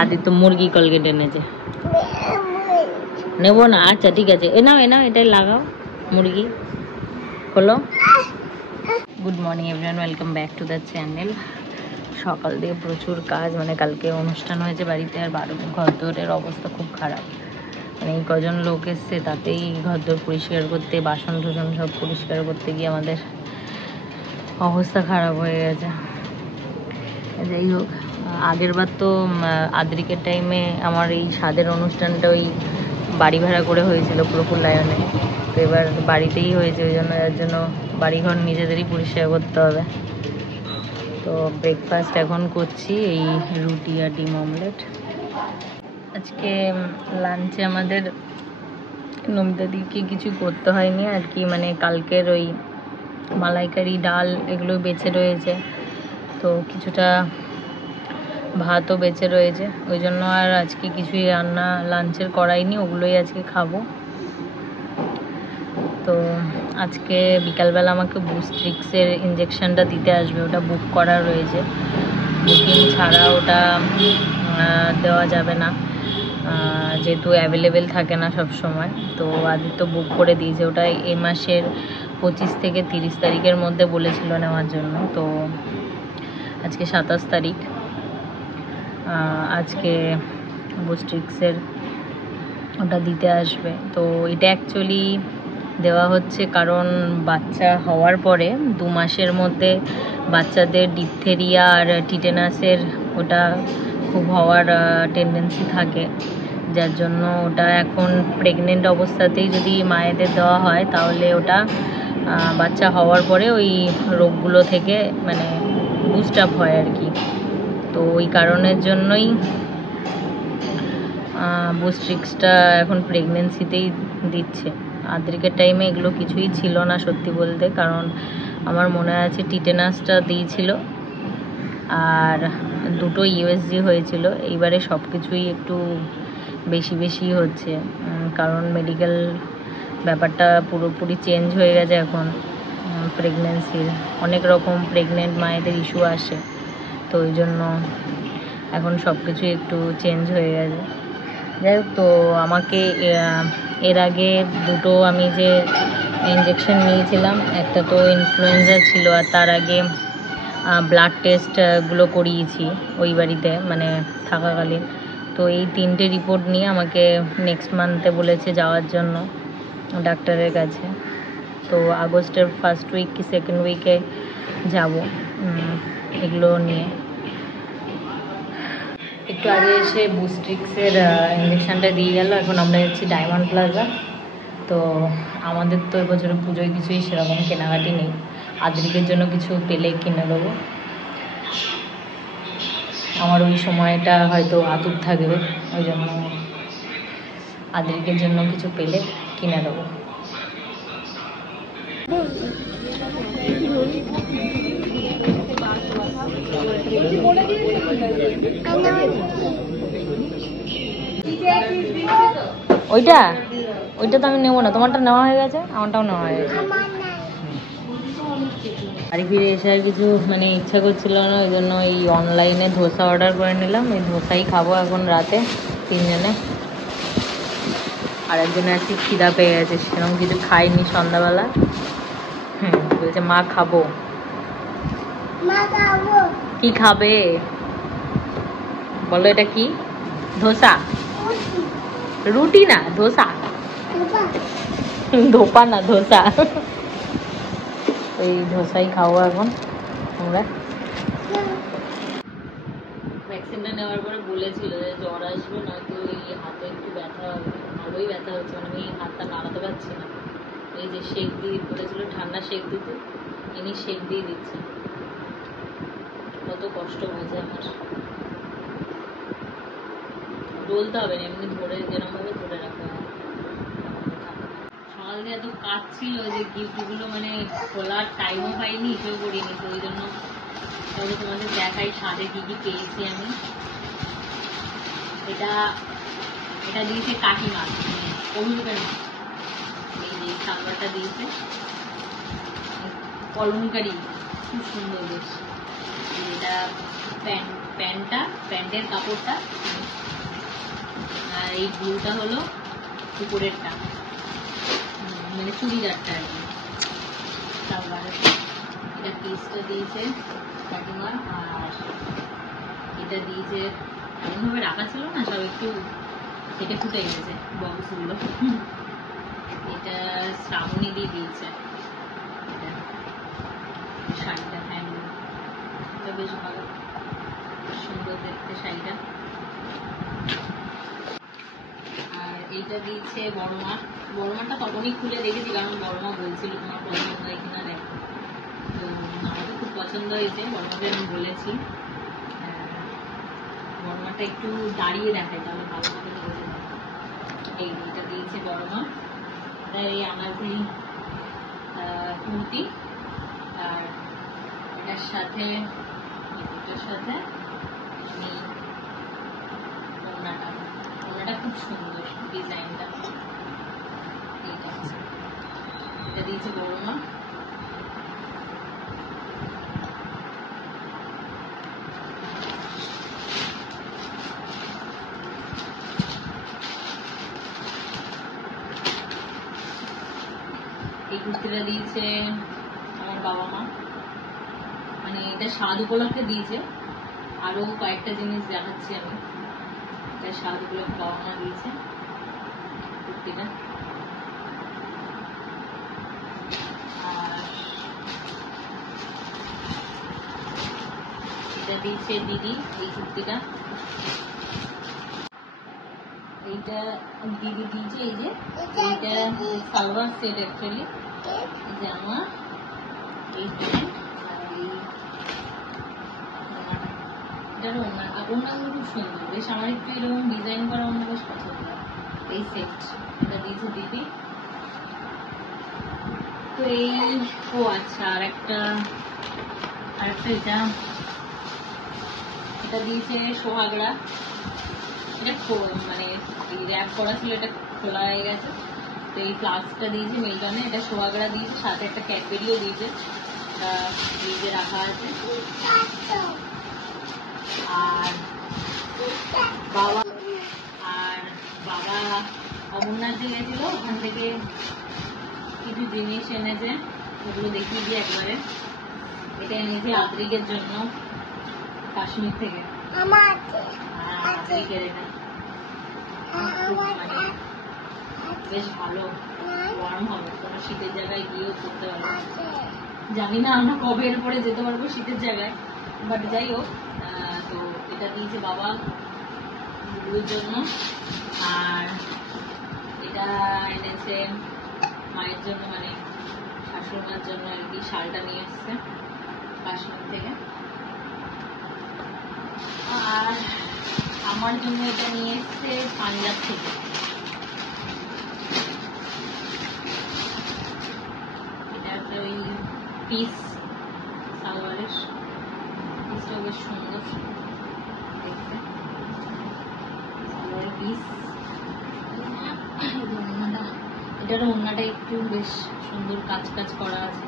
আদিত্য মুরগি কলগেট এনেছে, নেবো না? আচ্ছা ঠিক আছে, এনাও এটাই লাগাও, মুরগি খোলো। Good morning everyone, welcome back to the channel. সকাল দিয়ে প্রচুর কাজ, মানে কালকে অনুষ্ঠান হয়েছে বাড়িতে, আর ঘরদোরের অবস্থা খুব খারাপ। মানে এই কজন লোক এসছে, তাতেই ঘরদোর পরিষ্কার করতে, বাসন টাসন সব পরিষ্কার করতে গিয়ে আমাদের অবস্থা খারাপ হয়ে গেছে। যাই হোক, আগের বার তো আদ্রিকের টাইমে আমার এই স্বাদের অনুষ্ঠানটা ওই বাড়ি ভাড়া করে হয়েছিল প্রফুল লায়নে, তো এবার বাড়িতেই হয়েছে, ওই জন্য এর জন্য বাড়িঘর নিজেদেরই পরিষ্কার করতে হবে। তো ব্রেকফাস্ট এখন করছি, এই রুটি আর ডিম অমলেট। আজকে লাঞ্চে আমাদের নমিতাদিকে কিছু করতে হয়নি আর কি, মানে কালকের ওই মালাইকারি, ডাল এগুলো বেঁচে রয়েছে, তো কিছুটা ভাতও বেঁচে রয়েছে, ওই জন্য আর আজকে কিছুই রান্না লাঞ্চের করাইনি, ওগুলোই আজকে খাবো। তো আজকে বিকালবেলা আমাকে বুস্ট্রিক্সের ইঞ্জেকশনটা দিতে আসবে, ওটা বুক করা রয়েছে, বুকিং ছাড়া ওটা দেওয়া যাবে না, যেহেতু অ্যাভেলেবেল থাকে না সব সময়। তো আদিত্য বুক করে দিয়েছে, ওটা এই মাসের 25 থেকে 30 তারিখের মধ্যে বলেছিল নেওয়ার জন্য। তো আজকে 27 তারিখ, আজকে বুস্ট্রিক্সের ওটা দিতে আসবে। তো এটা অ্যাকচুয়ালি দেওয়া হচ্ছে কারণ বাচ্চা হওয়ার পরে 2 মাসের মধ্যে বাচ্চাদের ডিপথেরিয়া আর টিটেনাসের ওটা খুব হওয়ার টেন্ডেন্সি থাকে, যার জন্য ওটা এখন প্রেগনেন্ট অবস্থাতেই যদি মায়েদের দেওয়া হয়, তাহলে ওটা বাচ্চা হওয়ার পরে ওই রোগগুলো থেকে মানে বুস্ট আপ হয় আর কি। তো ওই কারণের জন্যই বুস্ট্রিক্সটা এখন প্রেগনেন্সিতেই দিচ্ছে। আদ্রিকের টাইমে এগুলো কিছুই ছিল না সত্যি বলতে, কারণ আমার মনে আছে টিটেনাসটা দিয়েছিল আর 2টো ইউএসজি হয়েছিল। এইবারে সব কিছুই একটু বেশি বেশি হচ্ছে, কারণ মেডিকেল ব্যাপারটা পুরোপুরি চেঞ্জ হয়ে গেছে এখন। প্রেগনেন্সির অনেক রকম প্রেগনেন্ট মায়েদের ইস্যু আসে, তো ওই জন্য এখন সব কিছু একটু চেঞ্জ হয়ে গেছে। যাই হোক, তো আমাকে এর আগে 2টো আমি যে ইঞ্জেকশন নিয়েছিলাম, একটা তো ইনফ্লুয়েঞ্জা ছিল, আর তার আগে ব্লাড টেস্টগুলো করিয়েছি ওই বাড়িতে মানে থাকাকালীন। তো এই 3টে রিপোর্ট নিয়ে আমাকে নেক্সট মান্থে বলেছে যাওয়ার জন্য ডাক্তারের কাছে। তো আগস্টের 1st উইক কি 2nd উইকে যাব এগুলো নিয়ে। একটু আগে এসে বুস্ট্রিক্সের ইঞ্জেকশানটা দিয়ে গেল, এখন আমরা যাচ্ছি ডায়মন্ড প্লাজা। তো আমাদের তো এবছরে পুজোয় কিছুই সেরকম কেনাকাটি নেই, আদ্রিকের জন্য কিছু পেলে কিনে দেবো। আমার ওই সময়টা হয়তো আতুর থাকবে, ওই জন্য আদ্রিকের জন্য কিছু পেলে কিনে দেবো। ওইটা তো আমি নেবো না, তোমারটা নেওয়া হয়ে গেছে, আমারটাও নেওয়া হয়ে গেছে। বাড়ি ফিরে এসে আর কিছু মানে ইচ্ছা করছিল না, ওই জন্য এই অনলাইনে ধোসা অর্ডার করে নিলাম, এই ধোসাই খাবো এখন রাতে 3 জনে। আর একজনে আজকে খিদা পেয়ে গেছে, সেরকম কিছু খাইনি সন্ধ্যাবেলা, বলছে মা খাবো। কি খাবে বলো? এটা কি? ধোসা? রুটি না, ধোসা। ধোপা না, ধোসা। ওই ধোসাই খাবো এখন আমরা। ভ্যাকসিনটা নেওয়ার পরে বলেছিল যে জ্বর আসবে, নয়তো এই হাতে একটু ব্যথা হবে। ভালোই ব্যথা হচ্ছে, মানে আমি হাতটা নাড়াতে পারছি না। এই যে শেক দিয়ে বলেছিল ঠান্ডা শেক দিতে, ইনি শেক দিয়ে দিচ্ছে। কত কষ্ট হয়েছে আমার। ডলতে হবে না, এমনি ধরে যেরকম ভাবে ধরে রাখা হয়। সকাল দিয়ে এত কাজ ছিল যে গিফটগুলো মানে খোলার টাইমও পাইনি, কেউ করিনি, তো ওই জন্য তাহলে তোমাদের দেখাই ছাদে কি কি পেয়েছি আমি। এটা দিয়েছে কাকিমা, অভিযোগের মা, এই যে সাম্বারটা দিয়েছে কলমকারি, খুব সুন্দর বেশ। এটা প্যান্টের কাপড়টা, আর এই ব্লুটা হলো উপরেরটা, মানে চুড়িদারটা আর কি। তারপরে এটা পিসটা দিয়েছে কাকিমা, আর এটা দিয়েছে এমনভাবে রাখা ছিল না, সব একটু কেটে ফুটে গেছে বক্সগুলো। এটা শ্রাবণী দিয়ে দিয়েছে শাড়িটা, হ্যান্ডলুম, এটা বেশ ভালো, সুন্দর দেখতে শাড়িটা। আর এইটা দিয়েছে বড় মা। বড় মাটা তখনই খুলে রেখেছি, কারণ বড় মা বলছিল তোমার পছন্দ হয় কিনা দেখো। তো আমাকে খুব পছন্দ হয়েছে, বড় মাকে আমি বলেছি বড় মাটা একটু দাঁড়িয়ে দেখায় তাহলে ভালো মতো বোঝা যায়। এইটা দিয়েছে বড় মা। এই আমারগুলি কুর্তি, আর এটার সাথে ওনাটা খুব সুন্দর ডিজাইনটা। এটা দিয়েছে বড় মা। এই কুর্তিটা দিয়েছে আমার বাবা মা, মানে এটা স্বাদ উপলক্ষে দিয়েছে। আরো কয়েকটা জিনিস দেখাচ্ছি আমি, এটা স্বাদ উপলক্ষে বাবা মা দিয়েছে কুর্তিটা। আর এটা দিয়েছে দিদি এই কুর্তিটা, এইটা দিদি দিয়েছে। এই যে এইটা সালোয়ার সেট, অ্যাকচুয়ালি জামা, এই প্যান্ট, আর এটার ওনাগুলো খুব সুন্দর, বেশ আমার একটু এরকম ডিজাইন করা ওনা বেশ পছন্দ। এই সেট এটা দিয়েছে দিদি। তো এই আচ্ছা, আর একটা এটা দিয়েছে সোহাগড়া। এটা মানে র্যাপ করা ছিল, এটা খোলা হয়ে গেছে। তো এই ফ্লাস্কটা দিয়েছে মিল্টনে, এটা সোহাগড়া দিয়েছে, সাথে একটা ক্যাডবেরিও দিয়েছে, ফ্রিজে রাখা আছে। আর বাবা অমরনাথে গেছিল, ওখান থেকে কিছু জিনিস এনেছে, ওগুলো দেখিয়ে দিয়ে একবারে। এটা এনেছে আদ্রিকের জন্য কাশ্মীর থেকে, আদ্রিকের এটা বেশ ভালো, ওয়ার্ম হবে, কোনো শীতের জায়গায় গিয়েও করতে পারবো। জানি না আমরা কবে এরপরে যেতে পারবো শীতের জায়গায়, বাট যাই হোক। তো এটা দিয়েছে বাবা গুরুর জন্য। আর এটা এনেছে মায়ের জন্য, মানে শাশুড়ি মার জন্য আর কি, শালটা নিয়ে এসছে কাশ্মীর থেকে। আর আমার জন্য এটা নিয়ে এসছে পাঞ্জাব থেকে। এটা একটা ওই পিস সালোয়ারের, পিসটা বেশ সুন্দর দেখতে, সালোয়ারের পিস। এটার ওড়নাটা একটু বেশ সুন্দর কাজ করা আছে,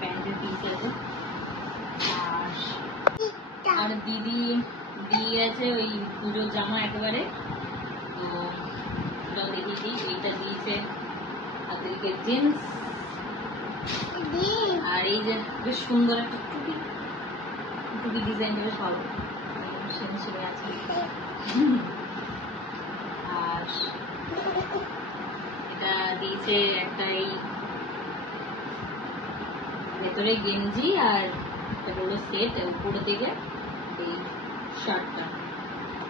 প্যান্টের পিস আছে। আর দিদি দিয়ে আছে ওই পুজোর জামা একেবারে, তো এটাও দেখিয়ে দিই। এইটা দিয়েছে আদ্রিকের জিন্স, আর এই যে বেশ সুন্দর একটা টুপি ডিজাইনটা বেশ ভালো আছে। আর এটা দিয়েছে একটা এই ভেতরে গেঞ্জি, আর এটা হলো সেট উপর দিকে এই শার্টটা,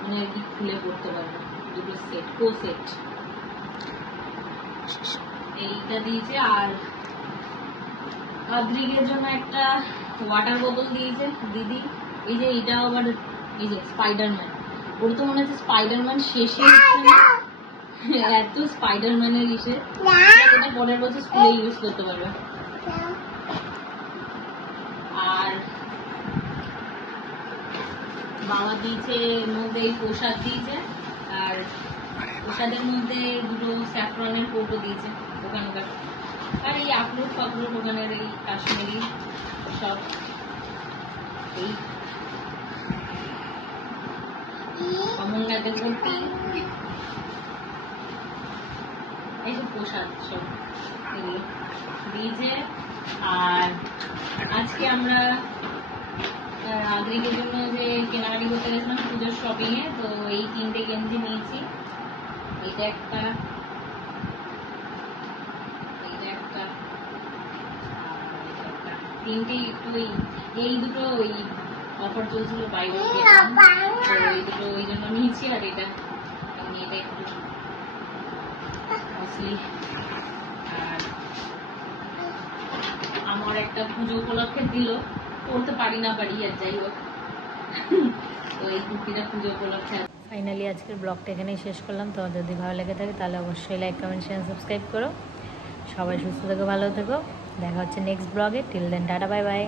মানে আর কি খুলে পড়তে পারবে, দুটো সেট, সেট এইটা দিয়েছে। আর আদ্রিকের জন্য একটা ওয়াটার বোতল দিয়েছে দিদি। এই যে এটা আবার এই যে স্পাইডারম্যান, ওর তো মনে হচ্ছে স্পাইডারম্যান শেষে এত স্পাইডারম্যানের ইসে, এটা পরের বছর স্কুলে ইউজ করতে পারবে। আর বাবা দিয়েছে মধ্যে এই প্রসাদ দিয়েছে, আর প্রসাদের মধ্যে দুটো স্যাফরনের কৌটো দিয়েছে ওখানকার, আর এই আখরোট ফাকরোট ওখানের এই কাশ্মীরি সব। এই অমঙ্গাদের কুর্তি, এইসব পোশাক সব এগুলো দিয়েছে। আর আজকে আমরা আদ্রিকের জন্য যে কেনাকাটি করতে গেছিলাম পুজোর শপিং এ, তো এই 3টে গেঞ্জি নিয়েছি। এটা একটা, এটা একটা, তিনটে একটু এই দুটো ওই অফার চলছিল বাই ওয়ান গেট ওয়ান, তো এই দুটো ওই জন্য নিয়েছি। আর এটা এটা একটু কস্টলি। আর আমার একটা পুজো উপলক্ষে দিল, পড়তে পারি না পারি আর যাই হোক, তো এই কুর্তিটা পুজো উপলক্ষে। ফাইনালি আজকের ব্লগটা এখানেই শেষ করলাম। তো যদি ভালো লেগে থাকে তাহলে অবশ্যই লাইক, কমেন্ট, শেয়ার, সাবস্ক্রাইব করো। সবাই সুস্থ থেকো, ভালো থেকো। দেখা হচ্ছে নেক্সট ব্লগে। Till then tata, bye by.